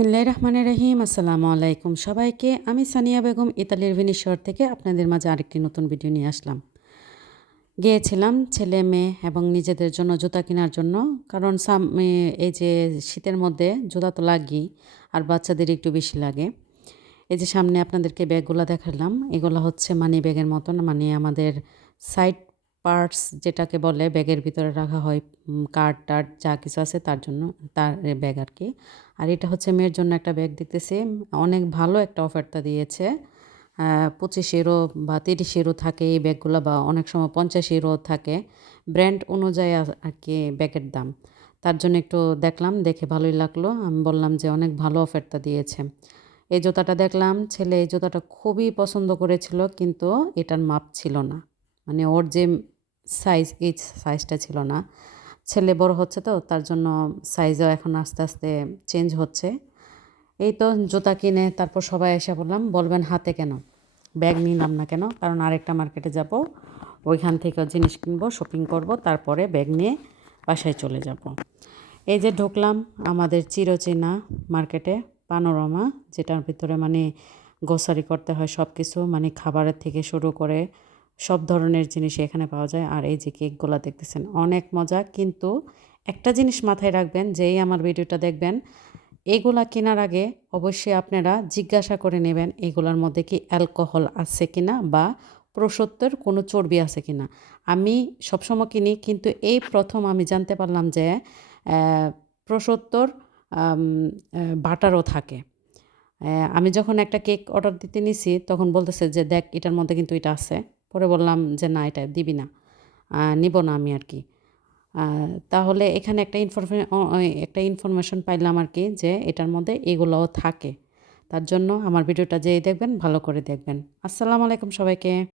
বিসমিল্লাহির রহমানির রহিম। আসসালামু আলাইকুম সবাইকে। আমি সানিয়া বেগম ইতালির ভেনিস শহর থেকে আপনাদের মাঝে আরেকটি নতুন ভিডিও নিয়ে আসলাম। গিয়েছিলাম ছেলে মেয়ে এবং নিজেদের জন্য জুতা কেনার জন্য। কারণ এই যে শীতের মধ্যে জুতা তো লাগেই, আর বাচ্চাদের একটু বেশি লাগে। এই যে সামনে আপনাদেরকে ব্যাগগুলা দেখালাম, এগুলো হচ্ছে মানি ব্যাগের মতন, মানে আমাদের সাইড পার্টস যেটাকে বলে ব্যাগের ভিতরে রাখা হয়, কার্ড টার্ড যা কিছু আছে তার জন্য, তার ব্যাগ আর কি। আর এটা হচ্ছে মেয়ের জন্য একটা ব্যাগ দেখতেছি, অনেক ভালো একটা অফারটা দিয়েছে। 25 ইউরো বা 30 ইউরো থাকে এই ব্যাগগুলো, বা অনেক সময় 50 ইউরো থাকে, ব্র্যান্ড অনুযায়ী আর কি ব্যাগের দাম। তার জন্য একটু দেখলাম, দেখে ভালোই লাগলো। আমি বললাম যে অনেক ভালো অফারটা দিয়েছে। এই জুতাটা দেখলাম, ছেলে এই জুতাটা খুবই পছন্দ করেছিল, কিন্তু এটার মাপ ছিল না, মানে ওর যে সাইজ এই সাইজটা ছিল না। ছেলে বড় হচ্ছে তো, তার জন্য সাইজও এখন আস্তে আস্তে চেঞ্জ হচ্ছে। এই তো জুতা কিনে তারপর সবাই এসে বলবেন হাতে কেন, ব্যাগ নিলাম না কেন, কারণ আরেকটা মার্কেটে যাব, ওইখান থেকে জিনিস কিনবো, শপিং করব, তারপরে ব্যাগ নিয়ে বাসায় চলে যাব। এই যে ঢুকলাম আমাদের চিরচেনা মার্কেটে, পানোরামা, যেটার ভিতরে মানে গ্রোসারি করতে হয় সব কিছু, মানে খাবারের থেকে শুরু করে সব ধরনের জিনিস এখানে পাওয়া যায়। আর এই যে কেকগুলো দেখতেছেন অনেক মজা, কিন্তু একটা জিনিস মাথায় রাখবেন, যেই আমার ভিডিওটা দেখবেন, এগুলা কেনার আগে অবশ্যই আপনারা জিজ্ঞাসা করে নেবেন এগুলোর মধ্যে কি অ্যালকোহল আছে কিনা, বা প্রসত্তর কোনো চর্বি আছে কিনা। আমি সবসময় কিনি, কিন্তু এই প্রথম আমি জানতে পারলাম যে প্রসত্তর বাটারও থাকে। আমি যখন একটা কেক অর্ডার দিতে নিছি, তখন বলতেছে যে দেখ এটার মধ্যে কিন্তু এটা আছে। পরে বললাম যে না, এটা দিবি না, নিব না আমি আর কি। তাহলে এখানে একটা ইনফরমেশন পাইলাম আর কি, যে এটার মধ্যে এগুলোও থাকে। তার জন্য আমার ভিডিওটা যেই দেখবেন ভালো করে দেখবেন। আসসালামু আলাইকুম সবাইকে।